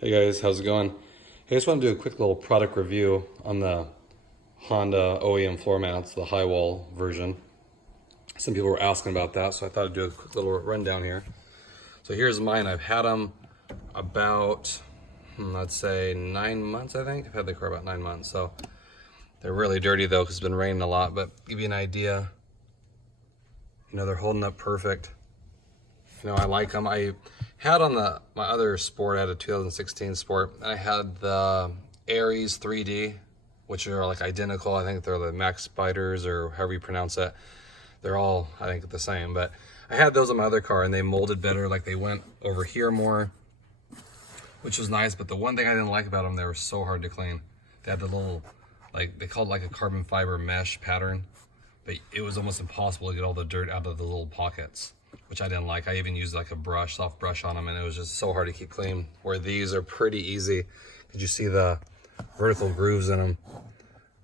Hey guys, how's it going? Hey, I just want to do a quick little product review on the Honda OEM floor mats, the high wall version. Some people were asking about that, so I thought I'd do a quick little rundown here. So here's mine. I've had them about, I'd say 9 months, I think. I've had the car about 9 months, so they're really dirty though because it's been raining a lot, but give you an idea, they're holding up perfect. I like them. I had on my other Sport, I had a 2016 Sport, and I had the Aries 3D, which are like identical. I think they're the Max Spiders or however you pronounce it. They're all, I think, the same, but I had those on my other car and they molded better. Like they went over here more, which was nice. But the one thing I didn't like about them, they were so hard to clean. They had the little, like they called it like a carbon fiber mesh pattern, but it was almost impossible to get all the dirt out of the little pockets, which I didn't like. I even used like a brush, soft brush on them, and it was just so hard to keep clean. Where these are pretty easy. Did you see the vertical grooves in them?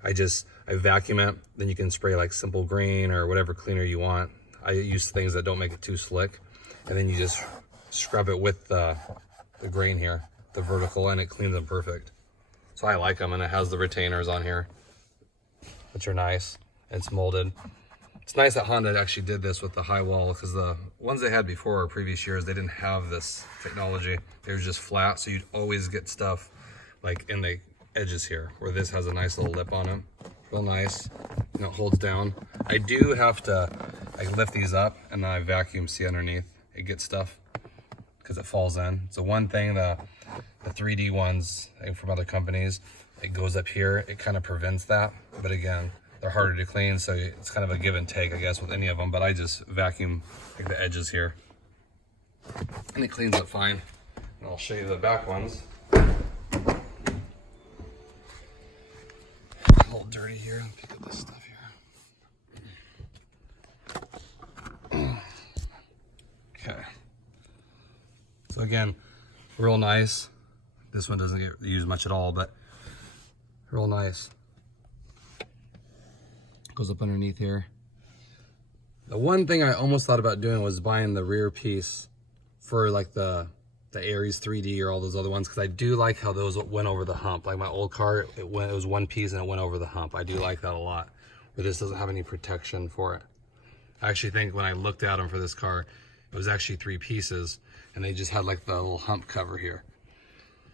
I vacuum it, then you can spray like Simple Green or whatever cleaner you want. I use things that don't make it too slick, and then you just scrub it with the grain here, the vertical, and it cleans them perfect. So I like them, and it has the retainers on here, which are nice. It's molded. It's nice that Honda actually did this with the high wall, because the ones they had before or previous years, they didn't have this technology. They were just flat, so you'd always get stuff like in the edges here, where this has a nice little lip on it. Real nice. It holds down. I do have to lift these up and then I vacuum, see underneath. It gets stuff because it falls in. So one thing, the 3D ones from other companies, it goes up here. It kind of prevents that. But again, they're harder to clean, so it's kind of a give and take, I guess, with any of them. But I just vacuum like the edges here, and it cleans up fine. And I'll show you the back ones. A little dirty here. I'll pick up this stuff here. Okay. So again, real nice. This one doesn't get used much at all, but real nice. Goes up underneath here. The one thing I almost thought about doing was buying the rear piece for like the Aries 3D or all those other ones, because I do like how those went over the hump. Like my old car, it was one piece and it went over the hump. I do like that a lot, where this doesn't have any protection for it. I actually think when I looked at them for this car, it was actually 3 pieces and they just had like the little hump cover here.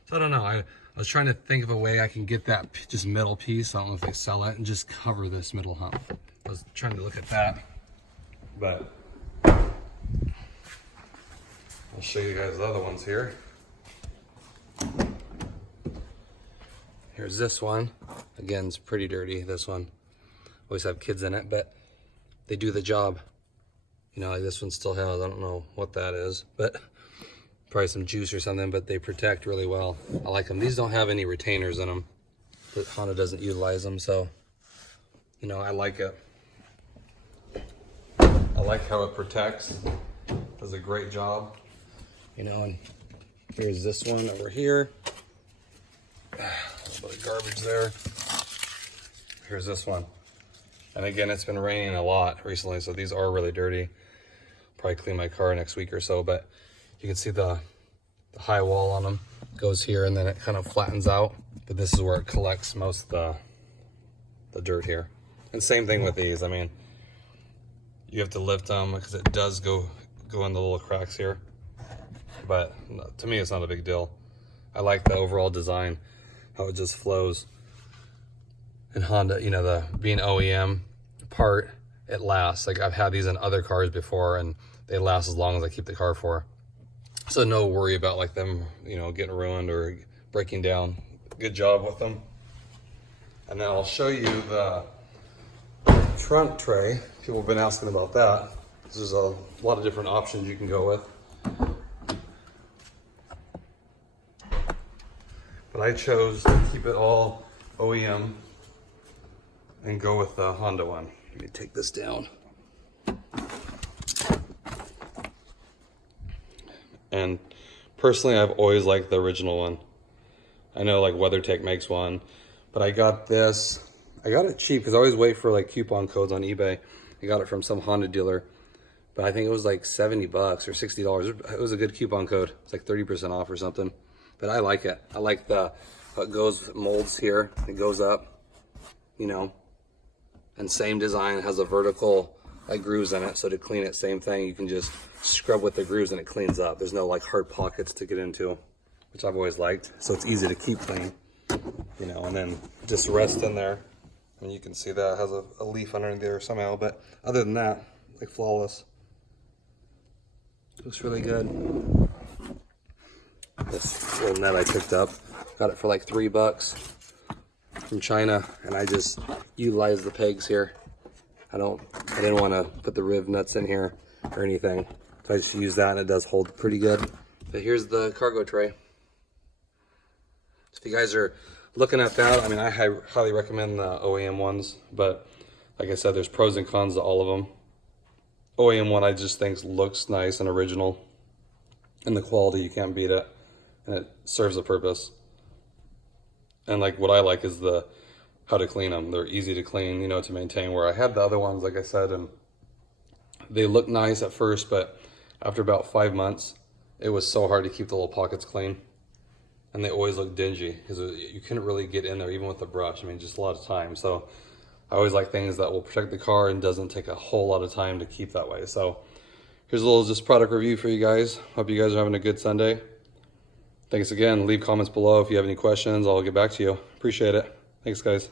So I don't know, I was trying to think of a way I can get that just middle piece, I don't know if they sell it, and just cover this middle hump. I was trying to look at that, but I'll show you guys the other ones here. Here's this one. Again, it's pretty dirty, this one. Always have kids in it, but they do the job. Like this one still has, I don't know what that is, but probably some juice or something, but they protect really well. I like them. These don't have any retainers in them, but Honda doesn't utilize them, so, I like it. I like how it protects. Does a great job. And here's this one over here. A little bit of garbage there. Here's this one. And again, it's been raining a lot recently, so these are really dirty. Probably clean my car next week or so, but you can see the high wall on them goes here and then it kind of flattens out. But this is where it collects most of the dirt here. And same thing with these. I mean, you have to lift them because it does go in the little cracks here. But to me, it's not a big deal. I like the overall design, how it just flows. And Honda, the being OEM part, it lasts. Like I've had these in other cars before and they last as long as I keep the car for. So no worry about like them, getting ruined or breaking down. Good job with them. And then I'll show you the trunk tray. People have been asking about that. There's a lot of different options you can go with. But I chose to keep it all OEM and go with the Honda one. Let me take this down. And personally, I've always liked the original one. I know like WeatherTech makes one, but I got this. I got it cheap because I always wait for like coupon codes on eBay. I got it from some Honda dealer, but I think it was like $70 or $60. It was a good coupon code. It's like 30% off or something. But I like it. I like how it goes, molds here, it goes up, you know, and same design, has a vertical like grooves in it. So to clean it, same thing. You can just scrub with the grooves and it cleans up. There's no like hard pockets to get into, which I've always liked. So it's easy to keep clean, you know, and then just rest in there. And you can see that it has a leaf underneath there somehow, but other than that, like flawless. Looks really good. This little net I picked up, got it for like $3 from China, and I just utilized the pegs here. I didn't want to put the riv nuts in here or anything, so I just used that, and it does hold pretty good. But here's the cargo tray. So if you guys are looking at that, I mean, I highly recommend the OEM ones, but like I said, there's pros and cons to all of them. OEM one I just think looks nice and original, and the quality, you can't beat it, and it serves a purpose. And like what I like is how to clean them. They're easy to clean, you know, to maintain, where I had the other ones, like I said, and they look nice at first, but after about 5 months, it was so hard to keep the little pockets clean. And they always look dingy because you couldn't really get in there even with the brush. I mean, just a lot of time. So I always like things that will protect the car and doesn't take a whole lot of time to keep that way. So here's a little just product review for you guys. Hope you guys are having a good Sunday. Thanks again. Leave comments below if you have any questions. I'll get back to you. Appreciate it. Thanks, guys.